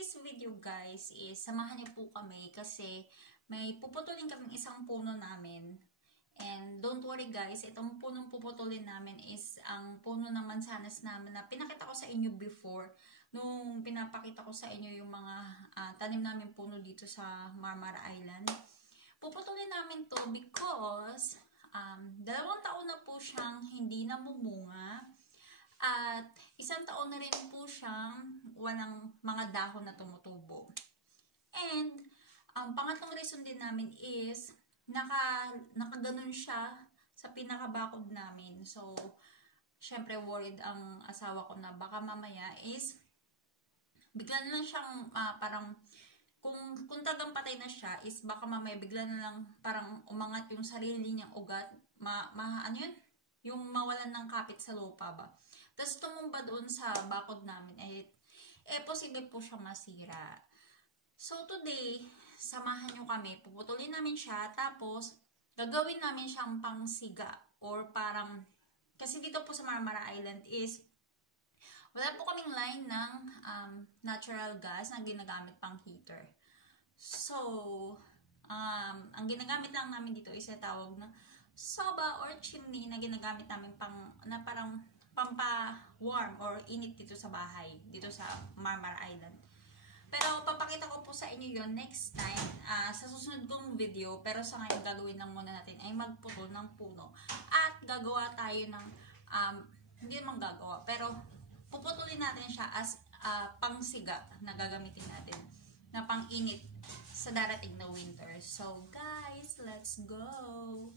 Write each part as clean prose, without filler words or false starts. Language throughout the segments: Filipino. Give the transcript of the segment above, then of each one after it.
today's video guys is samahan niyo po kami kasi may puputulin kaming isang puno namin. And don't worry guys, itong punong puputulin namin is ang puno ng mansanas namin na pinakita ko sa inyo before. Nung pinapakita ko sa inyo yung mga tanim namin puno dito sa Marmara Island. Puputulin namin to because 2 taon na po siyang hindi namumunga. At 1 taon na rin po siyang walang mga dahon na tumutubo. And ang pangatlong reason din namin is nakaganon siya sa pinakabakod namin. So, syempre worried ang asawa ko na baka mamaya is bigla na lang siyang parang kung tagang patay na siya is baka mamaya bigla na lang parang umangat yung sarili niyang ugat. Ano yun? Yung mawalan ng kapit sa lupa ba? Tapos tumumba doon sa bakod namin, posible po siyang masira. So today, samahan nyo kami, puputulin namin siya, tapos gagawin namin siyang pangsiga, or parang, kasi dito po sa Marmara Island is, wala po kaming line ng natural gas na ginagamit pang heater. So, ang ginagamit lang namin dito is tawag na soba or chimney na ginagamit namin parang pampa-warm or init dito sa bahay, dito sa Marmara Island. Pero papakita ko po sa inyo yon next time sa susunod kong video. Pero sa ngayon gagawin lang muna natin ay magputol ng puno. At gagawa tayo ng, hindi naman gagawa, pero puputulin natin siya as pangsiga na gagamitin natin, na pang-init sa darating na winter. So guys, let's go!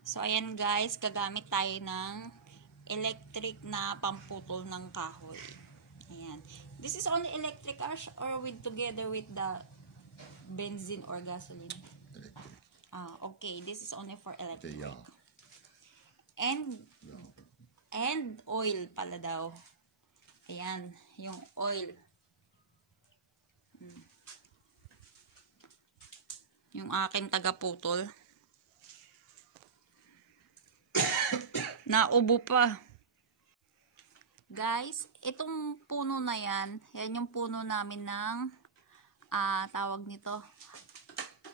So, ayan guys, gagamit tayo ng electric na pamputol ng kahoy. Ayan. This is only electric or together with the benzene or gasoline? Okay. This is only for electric. And oil pala daw. Ayan, yung oil. Yung aking tagaputol. Naubo pa. Guys, itong puno na yan yung puno namin ng tawag nito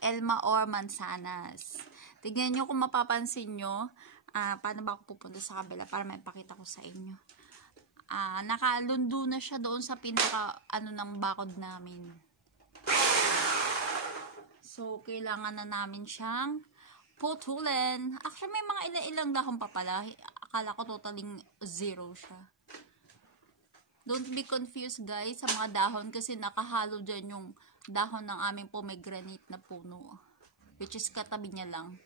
Elma or mansanas. Tignan nyo kung mapapansin nyo, paano ba ako pupunta sa kabila para maipakita ko sa inyo. Nakalundo na siya doon sa pinaka ng bakod namin. So, kailangan na namin siyang putulin. Actually, may mga ilang dahon pa pala. Akala ko totaling 0 siya. Don't be confused guys sa mga dahon kasi nakahalo dyan yung dahon ng aming pomegranate na puno. Which is katabi niya lang.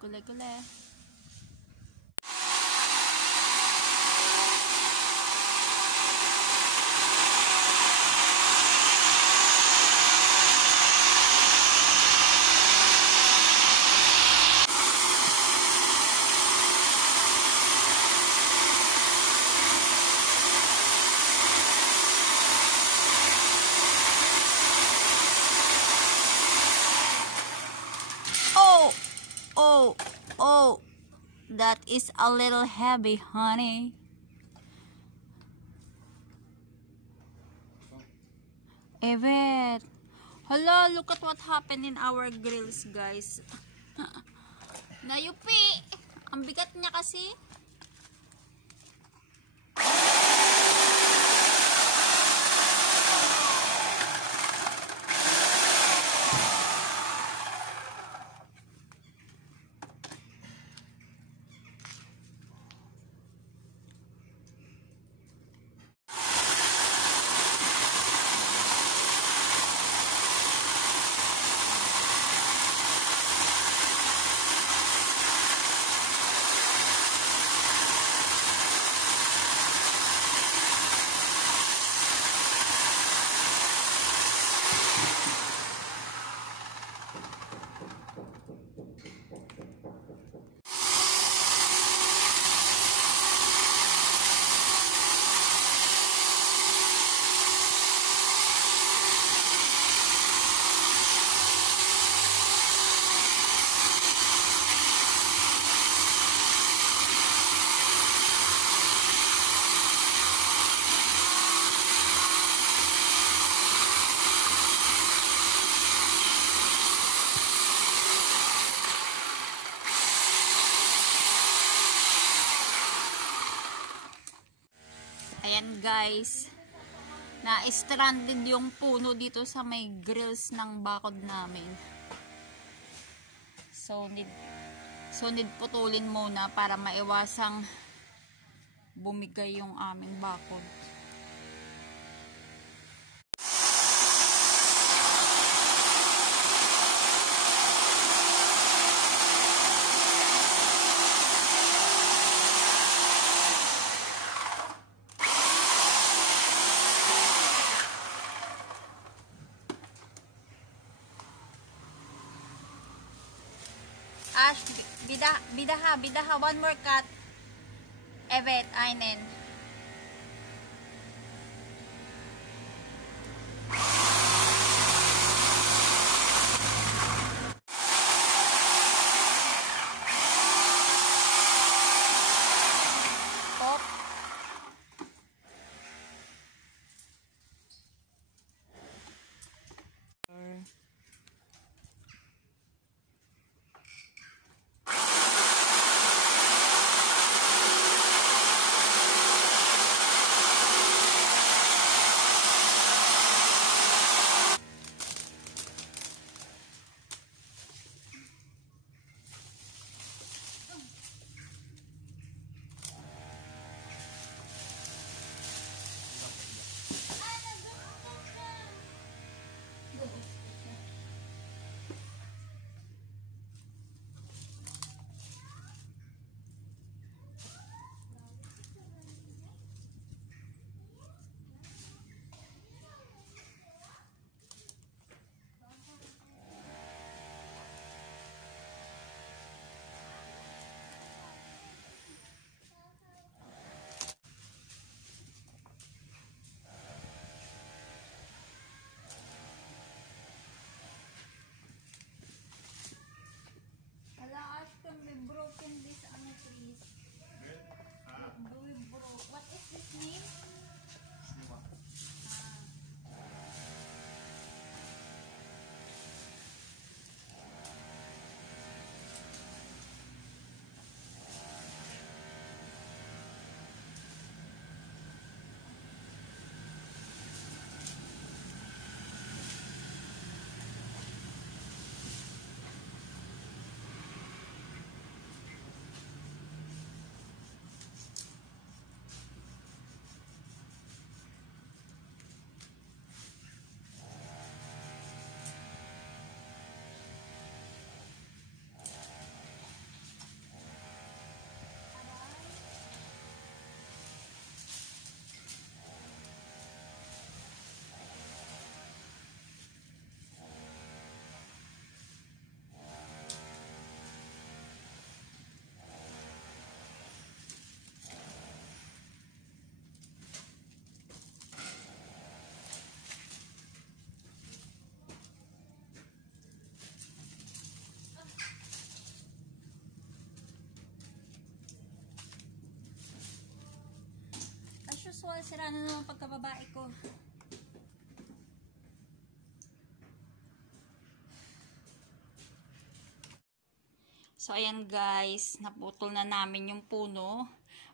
Gule-gule. Oh, that is a little heavy, honey. Evet. Hello, look at what happened in our grills, guys. Nayupi. Ang bigat niya kasi. ayan guys, na-stranded yung puno dito sa may grills ng bakod namin. So need putulin muna para maiwasang bumigay yung aming bakod. Ash, bidaha, one more cut. Evet, aynen. Pop. What is this name? As usual, sira na naman pagkababae ko. So, ayan guys, naputol na namin yung puno.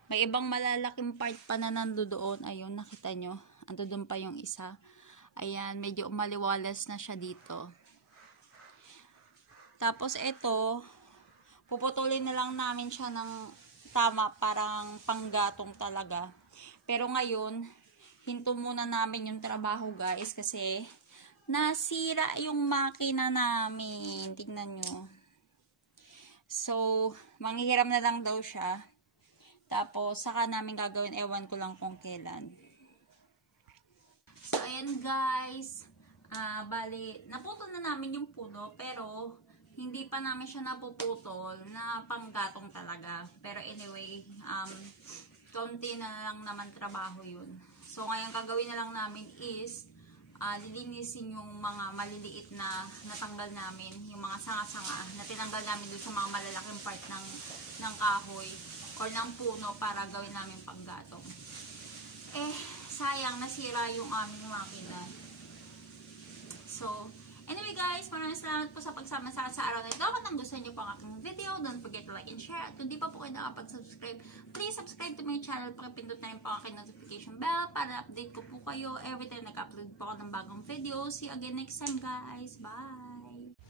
May ibang malalaking part pa na nandoon. Ayun, nakita nyo. Ando doon pa yung isa. Ayan, medyo umaliwalas na siya dito. Tapos, ito, puputulin na lang namin siya ng tama, parang panggatong talaga. Pero ngayon, hinto muna namin yung trabaho guys, kasi nasira yung makina namin. Tingnan nyo. So, manghihiram na lang daw siya. Tapos, saka namin gagawin. Ewan ko lang kung kailan. So, ayan guys. Bali, naputol na namin yung puno. Pero, hindi pa namin siya napuputol na panggatong talaga. Pero anyway, konti na lang naman trabaho yun. So, ngayon gagawin na lang namin is lilinisin yung mga maliliit na natanggal namin, yung mga sanga-sanga na tinanggal namin doon sa mga malalaking part ng kahoy or ng puno para gawin namin panggatong. Sayang, nasira yung aming makina. So, Anyway guys, maraming salamat po sa pagsama sa araw na ito. Kung gusto niyo po ang aking video, don't forget to like and share. At kung di pa po kayo nakapag-subscribe, please subscribe to my channel. Pakipindot na rin po ang aking notification bell para update ko po kayo every time nag-upload po ako ng bagong video. See you again next time guys. Bye!